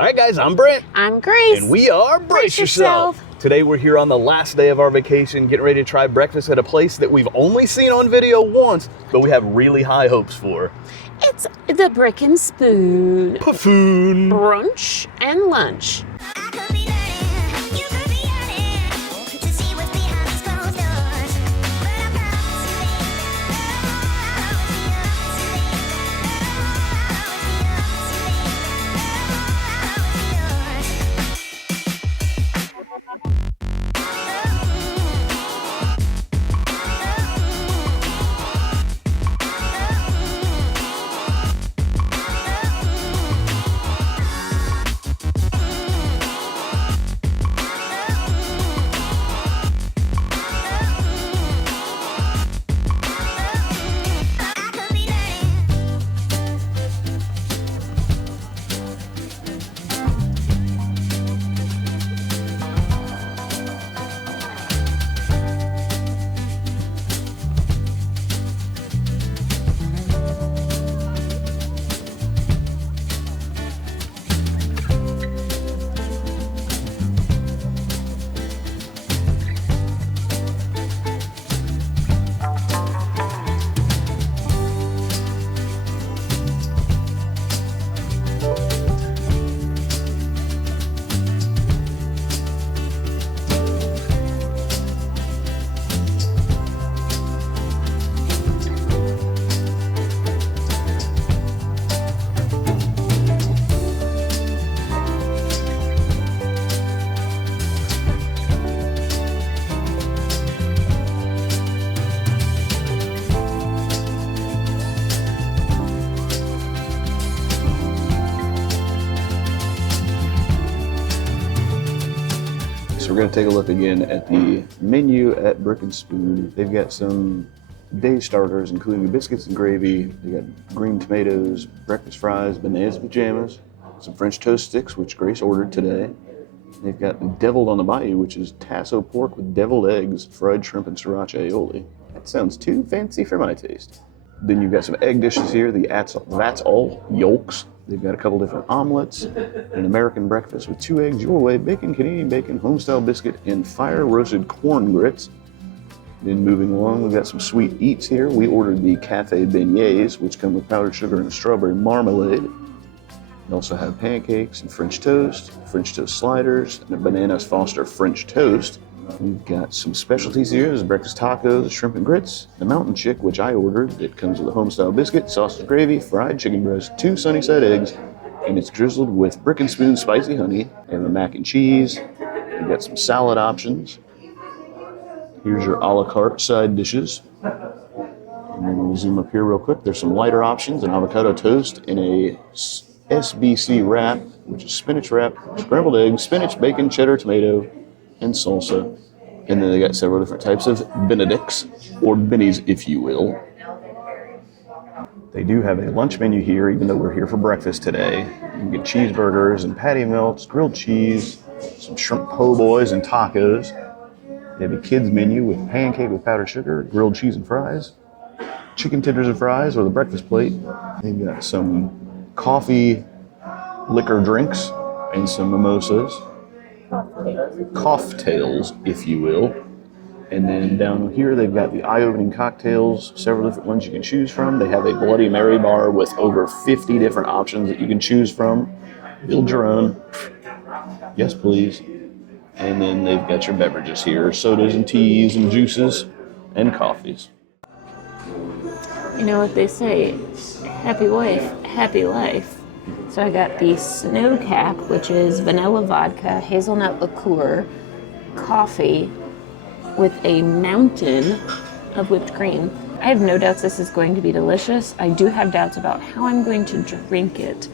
All right, guys, I'm Brent. I'm Grace. And we are Brace Yourself. Today we're here on the last day of our vacation, getting ready to try breakfast at a place that we've only seen on video once, but we have really high hopes for. It's the Brick and Spoon. Puffoon. Brunch and lunch. So we're going to take a look again at the menu at Brick and Spoon. They've got some day starters, including biscuits and gravy. They got green tomatoes, breakfast fries, bananas pajamas, some French toast sticks, which Grace ordered today. They've got deviled on the bayou, which is tasso pork with deviled eggs, fried shrimp, and sriracha aioli. That sounds too fancy for my taste. Then you've got some egg dishes here, that's all yolks. They've got a couple different omelets, an American breakfast with 2 eggs your way, bacon, Canadian bacon, homestyle biscuit, and fire roasted corn grits. Then moving along, we've got some sweet eats here. We ordered the cafe beignets, which come with powdered sugar and a strawberry marmalade. We also have pancakes and French toast sliders, and a bananas Foster French toast. We've got some specialties here. There's breakfast tacos, shrimp and grits, the mountain chick, which I ordered. It comes with a homestyle biscuit, sausage gravy, fried chicken breast, 2 sunny side eggs, and it's drizzled with Brick and Spoon spicy honey, and the mac and cheese. We've got some salad options. Here's your a la carte side dishes. And then we'll zoom up here real quick. There's some lighter options, an avocado toast in a SBC wrap, which is spinach wrap, scrambled eggs, spinach, bacon, cheddar, tomato, and salsa. And then they got several different types of Benedicts, or bennies if you will. They do have a lunch menu here, even though we're here for breakfast today. You can get cheeseburgers and patty melts, grilled cheese, some shrimp po' boys and tacos. They have a kids menu with pancake with powdered sugar, grilled cheese and fries, chicken tenders and fries, or the breakfast plate. They've got some coffee, liquor drinks, and some mimosas. Cocktails, if you will. And then down here they've got the eye-opening cocktails, several different ones you can choose from. They have a Bloody Mary bar with over 50 different options that you can choose from. Build your own. Yes, please. And then they've got your beverages here, sodas and teas and juices and coffees. You know what they say, happy wife, happy life. So I got the Snow Cap, which is vanilla vodka, hazelnut liqueur, coffee, with a mountain of whipped cream. I have no doubts this is going to be delicious. I do have doubts about how I'm going to drink it.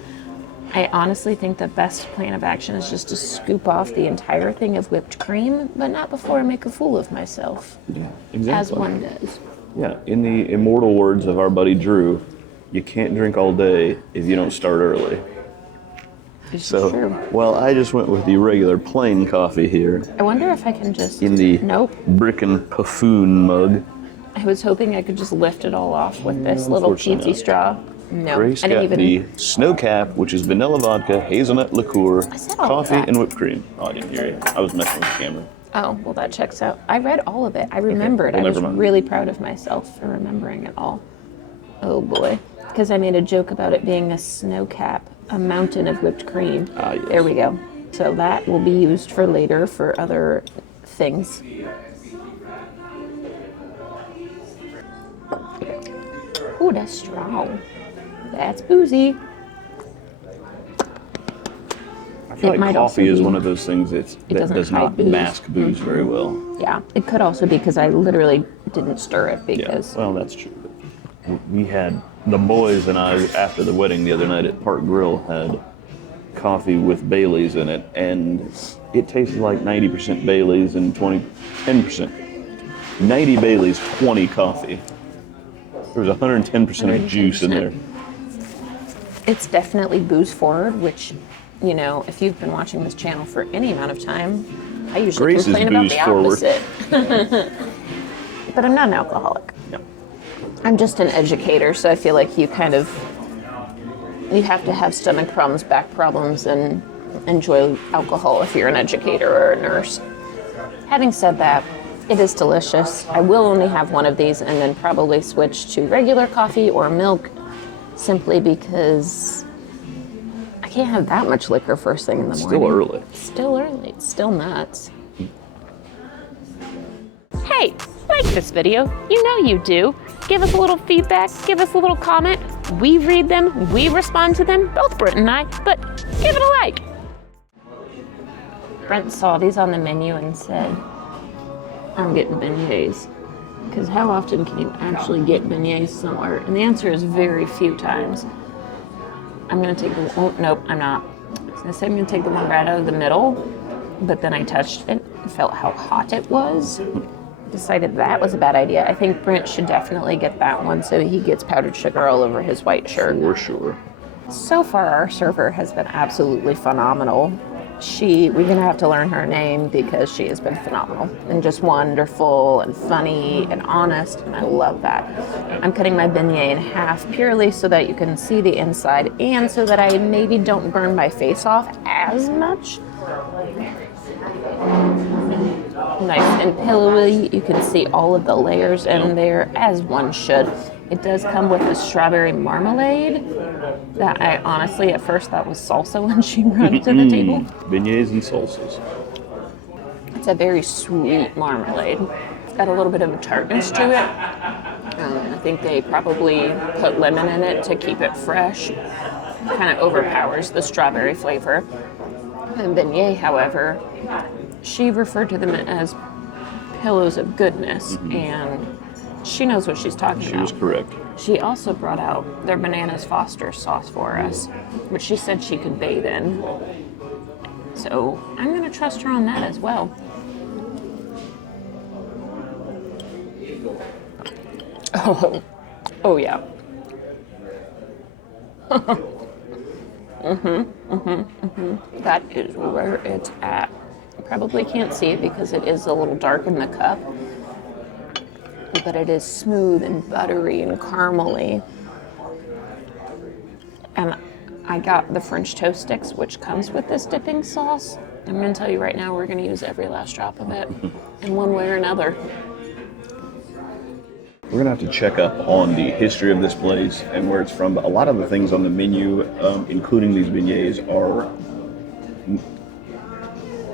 I honestly think the best plan of action is just to scoop off the entire thing of whipped cream, but not before I make a fool of myself. Yeah, exactly. As one does. Yeah, in the immortal words of our buddy Drew, you can't drink all day if you don't start early. This is true. Well, I just went with the regular plain coffee here. I wonder if I can just... In the Nope. Brick and Puffoon mug. I was hoping I could just lift it all off with this little teensy straw. No, Grace I didn't got even. the snow cap, which is vanilla vodka, hazelnut liqueur, I said all of coffee, that. and whipped cream. Oh, I didn't hear you. I was messing with the camera. Oh, well, that checks out. I read all of it. I remembered. well, I was never mind. really proud of myself for remembering it all. Oh boy, because I made a joke about it being a snow cap, a mountain of whipped cream. Ah, yes. There we go. So that will be used for later for other things. Ooh, that's strong. That's boozy. I feel It like might also coffee is be- one of those things that doesn't does hide not booze. mask booze very well. Yeah, it could also be because I literally didn't stir it because Yeah, well, that's true. We had the boys and I after the wedding the other night at Park Grill had coffee with Baileys in it, and it tasted like 90% Baileys and 10%. 90 Baileys, 20 coffee. There was 110% of juice in there. it's definitely booze forward, which, you know, if you've been watching this channel for any amount of time, I usually Grace is complain about booze the forward. opposite. But I'm not an alcoholic. Yeah. I'm just an educator, so I feel like you have to have stomach problems, back problems, and enjoy alcohol if you're an educator or a nurse. Having said that, it is delicious. I will only have one of these and then probably switch to regular coffee or milk simply because I can't have that much liquor first thing in the morning. Still early. Still early. It's still nuts. Hey, like this video. You know you do. Give us a little feedback. Give us a little comment. We read them. We respond to them. Both Brent and I. But give it a like. Brent saw these on the menu and said, I'm getting beignets. Because how often can you actually get beignets somewhere? And the answer is very few times. I'm going to take the, oh, nope, I'm not. I was going to say I'm going to take the one right out of the middle, but then I touched it and felt how hot it was. Decided that was a bad idea. I think Brent should definitely get that one so he gets powdered sugar all over his white shirt. For sure. So far, our server has been absolutely phenomenal. We're gonna have to learn her name because she has been phenomenal and just wonderful and funny and honest, and I love that. I'm cutting my beignet in half purely so that you can see the inside and so that I maybe don't burn my face off as much. Nice and pillowy. You can see all of the layers in there as one should. It does come with a strawberry marmalade that I honestly at first thought was salsa when she brought it to the table. Beignets and salsas. It's a very sweet marmalade. It's got a little bit of a tartness to it. I think they probably put lemon in it to keep it fresh. Kind of overpowers the strawberry flavor. And beignet, however, she referred to them as pillows of goodness, and she knows what she's talking She about. was correct. She also brought out their Bananas Foster sauce for us, which she said she could bathe in. So I'm going to trust her on that as well. Oh yeah. That is where it's at. You probably can't see it because it is a little dark in the cup, but it is smooth and buttery and caramely. And I got the French toast sticks, which comes with this dipping sauce. I'm going to tell you right now, we're going to use every last drop of it in one way or another. We're gonna have to check up on the history of this place and where it's from. But a lot of the things on the menu, including these beignets, are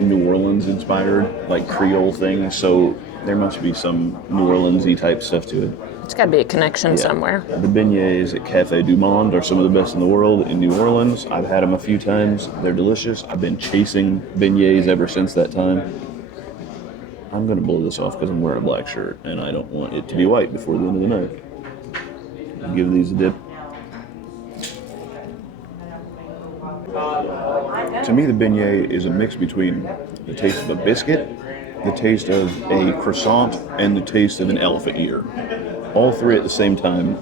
New Orleans inspired, like Creole things. So there must be some New Orleans-y type stuff to it. It's got to be a connection somewhere. The beignets at Café du Monde are some of the best in the world in New Orleans. I've had them a few times. They're delicious. I've been chasing beignets ever since that time. I'm going to blow this off because I'm wearing a black shirt and I don't want it to be white before the end of the night. Give these a dip. To me, the beignet is a mix between the taste of a biscuit, the taste of a croissant, and the taste of an elephant ear. All three at the same time.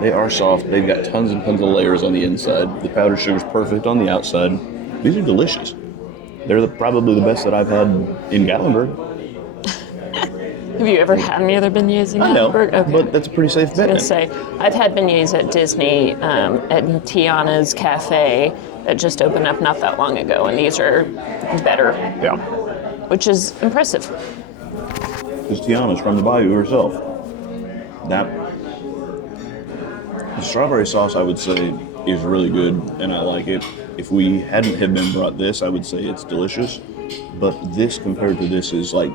They are soft. They've got tons and tons of layers on the inside. The powdered sugar's perfect on the outside. These are delicious. They're probably the best that I've had in Gatlinburg. Have you ever had any other beignets in I know, Hamburg? Okay. but that's a pretty safe bet. I was gonna say, I've had beignets at Disney, at Tiana's Cafe that just opened up not that long ago, and these are better, Yeah. which is impressive. Because Tiana's from the Bayou herself. The strawberry sauce, I would say, is really good, and I like it. If we hadn't have been brought this, I would say it's delicious. But this compared to this is like,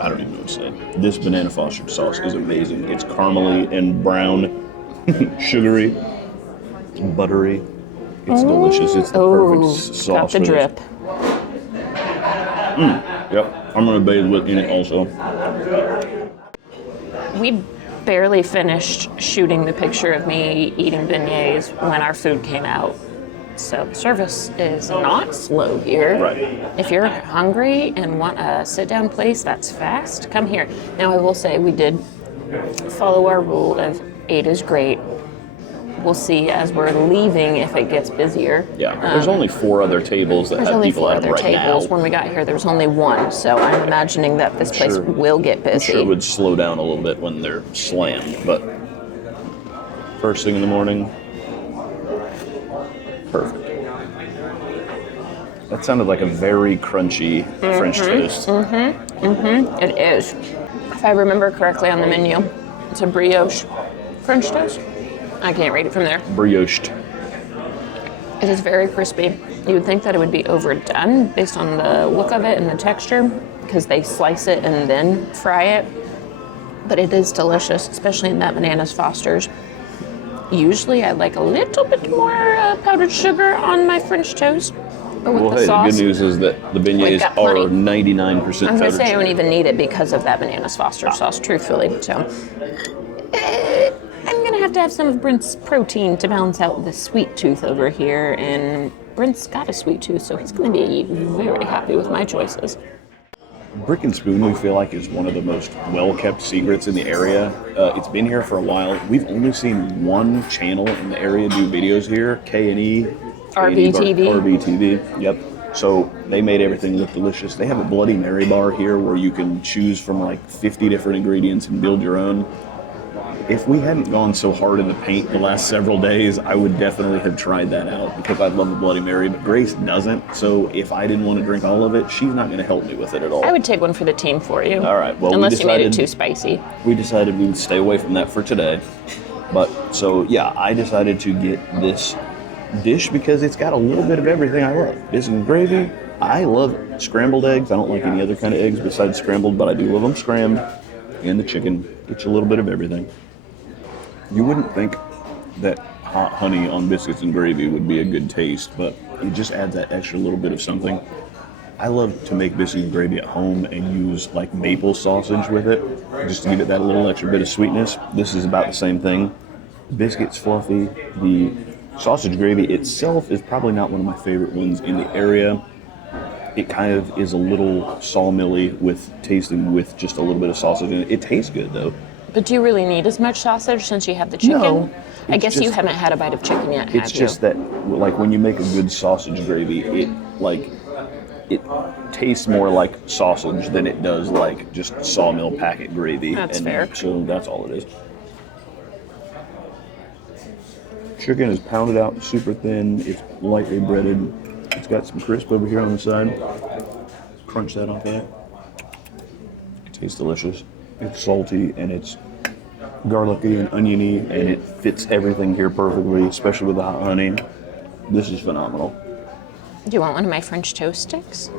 I don't even know what to say. This banana foster sauce is amazing. It's caramely and brown, sugary, buttery. It's delicious. It's the perfect sauce. Got the for drip. This. Yep, I'm gonna bathe in it also. We barely finished shooting the picture of me eating beignets when our food came out. So service is not slow here. Right. If you're hungry and want a sit-down place that's fast, come here. Now I will say we did follow our rule of 8 is great. We'll see as we're leaving if it gets busier. Yeah, there's only 4 other tables that There's have only people 4 at other right tables. now. When we got here, there was only 1. So I'm imagining that this place Sure. will get busy. I'm sure it would slow down a little bit when they're slammed, but first thing in the morning, perfect. That sounded like a very crunchy French toast. It is. If I remember correctly on the menu, it's a brioche French toast. I can't read it from there. Brioche. It is very crispy. You would think that it would be overdone based on the look of it and the texture, because they slice it and then fry it. But it is delicious, especially in that Bananas Foster's. Usually I like a little bit more powdered sugar on my French toast. But with Well, the hey, sauce, the good news is that the beignets got plenty. are 99% I'm powdered gonna say I don't sugar. even need it because of that Bananas Foster sauce, truthfully. So I'm gonna have to have some of Brent's protein to balance out the sweet tooth over here, and Brent's got a sweet tooth, so he's gonna be very happy with my choices. Brick and Spoon, we feel like, is one of the most well-kept secrets in the area. It's been here for a while. We've only seen one channel in the area do videos here, K&E. RBTV. Yep. So they made everything look delicious. They have a Bloody Mary bar here where you can choose from like 50 different ingredients and build your own. If we hadn't gone so hard in the paint the last several days, I would definitely have tried that out because I love a Bloody Mary, but Grace doesn't. So if I didn't want to drink all of it, she's not going to help me with it at all. I would take one for the team for you. All right. Well, unless you made it too spicy. We decided we would stay away from that for today. But so yeah, I decided to get this dish because it's got a little bit of everything I love. Biscuits and gravy. I love scrambled eggs. I don't like any other kind of eggs besides scrambled, but I do love them scrammed. And the chicken. Get you a little bit of everything. You wouldn't think that hot honey on biscuits and gravy would be a good taste, but it just adds that extra little bit of something. I love to make biscuits and gravy at home and use like maple sausage with it, just to give it that little extra bit of sweetness. This is about the same thing. The biscuit's fluffy. The sausage gravy itself is probably not one of my favorite ones in the area. It kind of is a little sawmilly with tasting with just a little bit of sausage in it. It tastes good though. But do you really need as much sausage since you have the chicken? No, I guess you just- haven't had a bite of chicken yet, have you? It's just that, like, when you make a good sausage gravy, it tastes more like sausage than it does like just sawmill packet gravy. That's and fair. So that's all it is. Chicken is pounded out super thin. It's lightly breaded. It's got some crisp over here on the side. Crunch that off of that. It tastes delicious. It's salty and it's garlicky and oniony, and it fits everything here perfectly, especially with the hot honey. This is phenomenal. Do you want one of my French toast sticks?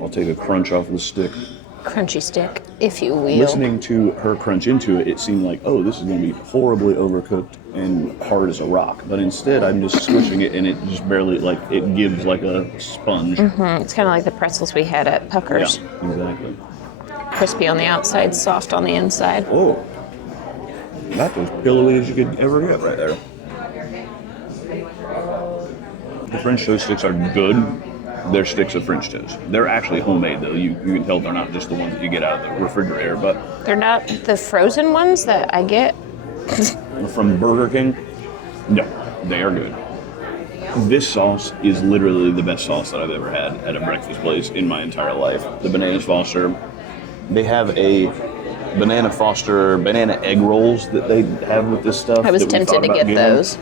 I'll take a crunch off the stick. Crunchy stick, if you will. Listening to her crunch into it, it seemed like, oh, this is going to be horribly overcooked and hard as a rock. But instead, I'm just squishing it, and it just barely, like, it gives like a sponge. It's kind of like the pretzels we had at Pucker's. Yeah, exactly. Crispy on the outside, soft on the inside. Oh, that's as pillowy as you could ever get right there. The French toast sticks are good. They're sticks of French toast. They're actually homemade, though. You can tell they're not just the ones that you get out of the refrigerator, but They're not the frozen ones that I get. from Burger King, no, they are good. This sauce is literally the best sauce that I've ever had at a breakfast place in my entire life. The Bananas Foster, They have a banana Foster banana egg rolls that they have with this stuff. I was that we tempted thought to about get getting. those.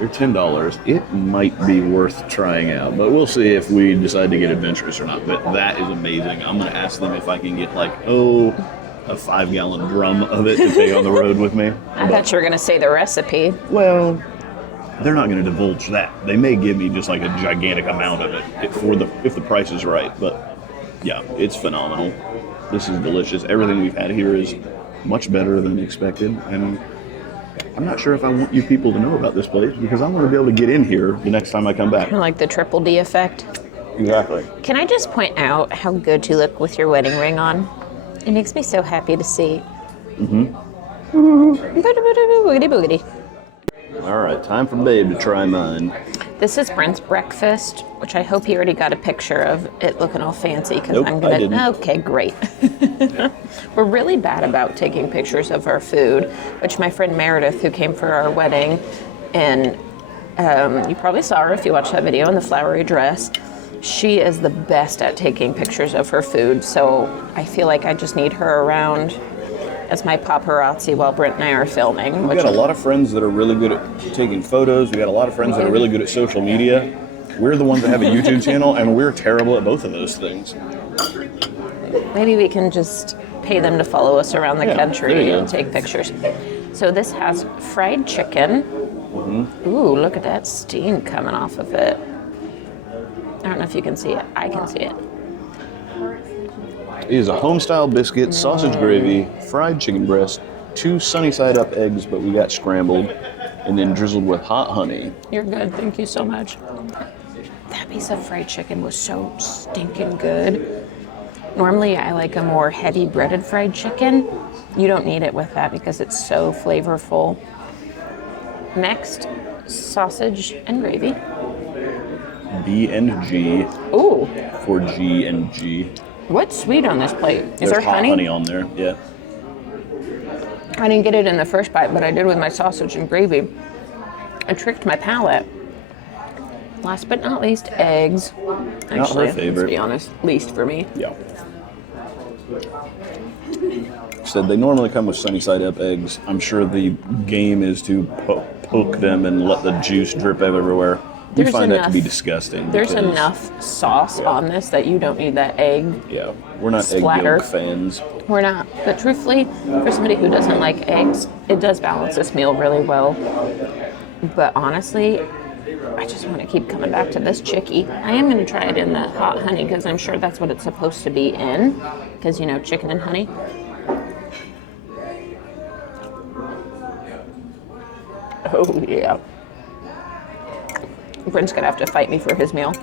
They're $10. It might be worth trying out, but we'll see if we decide to get adventurous or not. But that is amazing. I'm going to ask them if I can get a 5-gallon drum of it to take on the road with me. I thought you were going to say the recipe. Well, they're not going to divulge that. They may give me just a gigantic amount of it if the price is right. But yeah, it's phenomenal. This is delicious. Everything we've had here is much better than expected, and I'm not sure if I want you people to know about this place because I want to be able to get in here the next time I come back. Kind of like the triple D effect. Exactly. Can I just point out how good you look with your wedding ring on? It makes me so happy to see. Mm-hmm. Boogity boogity. All right, time for Babe to try mine. This is Brent's breakfast, which I hope he already got a picture of it looking all fancy because Nope, I'm gonna. I didn't. Okay, great. We're really bad about taking pictures of our food, which my friend Meredith, who came for our wedding, and you probably saw her if you watched that video in the flowery dress. She is the best at taking pictures of her food, so I feel like I just need her around as my paparazzi while Brent and I are filming. We've got a lot of friends that are really good at taking photos. We got a lot of friends that are really good at social media. We're the ones that have a YouTube channel, and we're terrible at both of those things. Maybe we can just pay them to follow us around the there country you and go. take pictures. So this has fried chicken. Mm-hmm. Ooh, look at that steam coming off of it. I don't know if you can see it. I can see it. It is a home-style biscuit, sausage gravy, fried chicken breast, 2 sunny-side-up eggs, but we got scrambled, and then drizzled with hot honey. You're good. Thank you so much. That piece of fried chicken was so stinking good. Normally, I like a more heavy breaded fried chicken. You don't need it with that because it's so flavorful. Next, sausage and gravy. B and G Ooh, for G and G. what's sweet on this plate? Is There's there hot honey? honey on there, yeah. I didn't get it in the first bite, but I did with my sausage and gravy. I tricked my palate. Last but not least, eggs. Actually, her favorite. let's be honest, least for me. Yeah. Said they normally come with sunny side up eggs. I'm sure the game is to poke them and let the juice drip everywhere. We There's find that to enough- be disgusting. There's because, enough sauce on this that you don't need that egg. Yeah, we're not splatter. egg yolk fans. We're not. But truthfully, for somebody who doesn't like eggs, it does balance this meal really well. But honestly, I just want to keep coming back to this chickie. I am going to try it in the hot honey because I'm sure that's what it's supposed to be in. Because, you know, chicken and honey. Oh, yeah. Brent's going to have to fight me for his meal.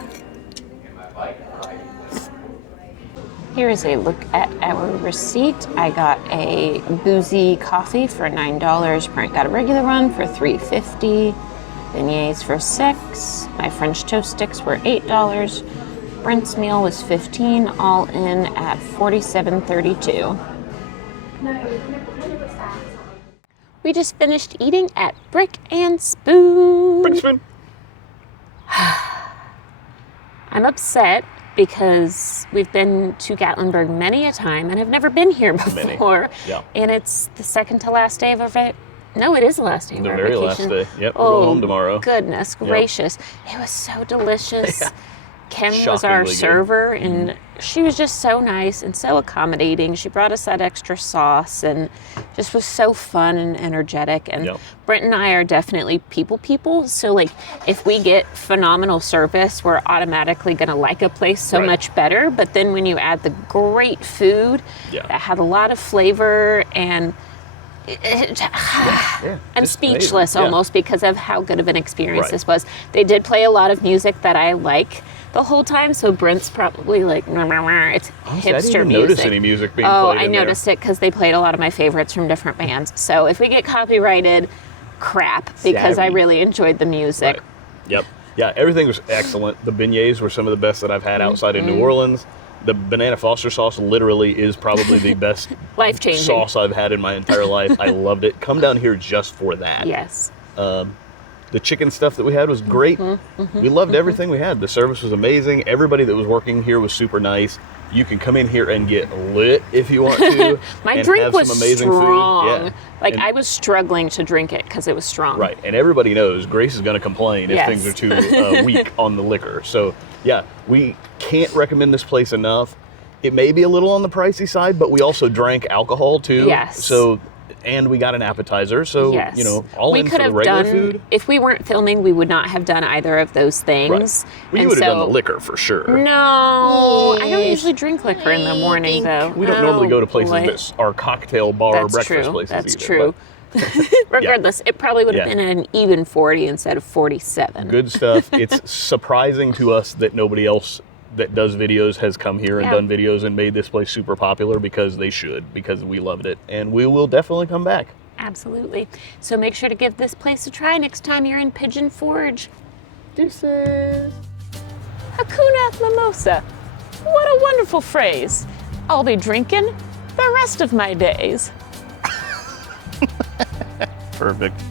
Here is a look at our receipt. I got a boozy coffee for $9. Brent got a regular one for $3.50. Beignets for $6. My French toast sticks were $8. Brent's meal was $15, all in at $47.32. We just finished eating at Brick and Spoon. Brick and Spoon. I'm upset because we've been to Gatlinburg many a time and have never been here before. Yeah. And it's the second to last day of our vacation. No, it is the last day of The our very vacation. last day. Yep, we're going home tomorrow. Goodness gracious. It was so delicious. Kim was Shockingly our good. server, and she was just so nice and so accommodating. She brought us that extra sauce and just was so fun and energetic. And Yep. Brent and I are definitely people. So, like, if we get phenomenal service, we're automatically going to like a place so Right. much better. But then when you add the great food Yeah. that had a lot of flavor and I'm just speechless amazing. Yeah. almost because of how good of an experience Right. this was. They did play a lot of music that I like the whole time, so Brent's probably like, it's Honestly, hipster I didn't even music. notice any music being Oh, played I in noticed it because they played a lot of my favorites from different bands. So if we get copyrighted, crap, because I Savvy. really enjoyed the music. Right. Yep. Yeah, everything was excellent. The beignets were some of the best that I've had outside in New Orleans. The banana Foster sauce literally is probably the best Life-changing. sauce I've had in my entire life. I loved it. Come down here just for that. Yes. The chicken stuff that we had was great. We loved everything we had. The service was amazing. Everybody that was working here was super nice. You can come in here and get lit if you want to. My and drink have was some amazing strong. food. Yeah. Like, And- I was struggling to drink it because it was strong. Right, and everybody knows Grace is going to complain if Yes. things are too weak on the liquor. So, yeah, we can't recommend this place enough. It may be a little on the pricey side, but we also drank alcohol too. Yes. So, and we got an appetizer. So, Yes. you know, all we in could for the have regular done, food. if we weren't filming, we would not have done either of those things. Right. We And would have done so- the liquor for sure. No, I don't usually drink liquor in the morning, though. We don't normally go to Oh, places boy. that are cocktail bar That's breakfast true. places That's either. true. Regardless, it probably would have Yeah. been an even 40 instead of 47. Good stuff. It's surprising to us that nobody else that does videos has come here and Yeah. done videos and made this place super popular, because they should, because we loved it. And we will definitely come back. Absolutely. So make sure to give this place a try next time you're in Pigeon Forge. Deuces. Hakuna Mimosa. What a wonderful phrase. I'll be drinking the rest of my days. Perfect.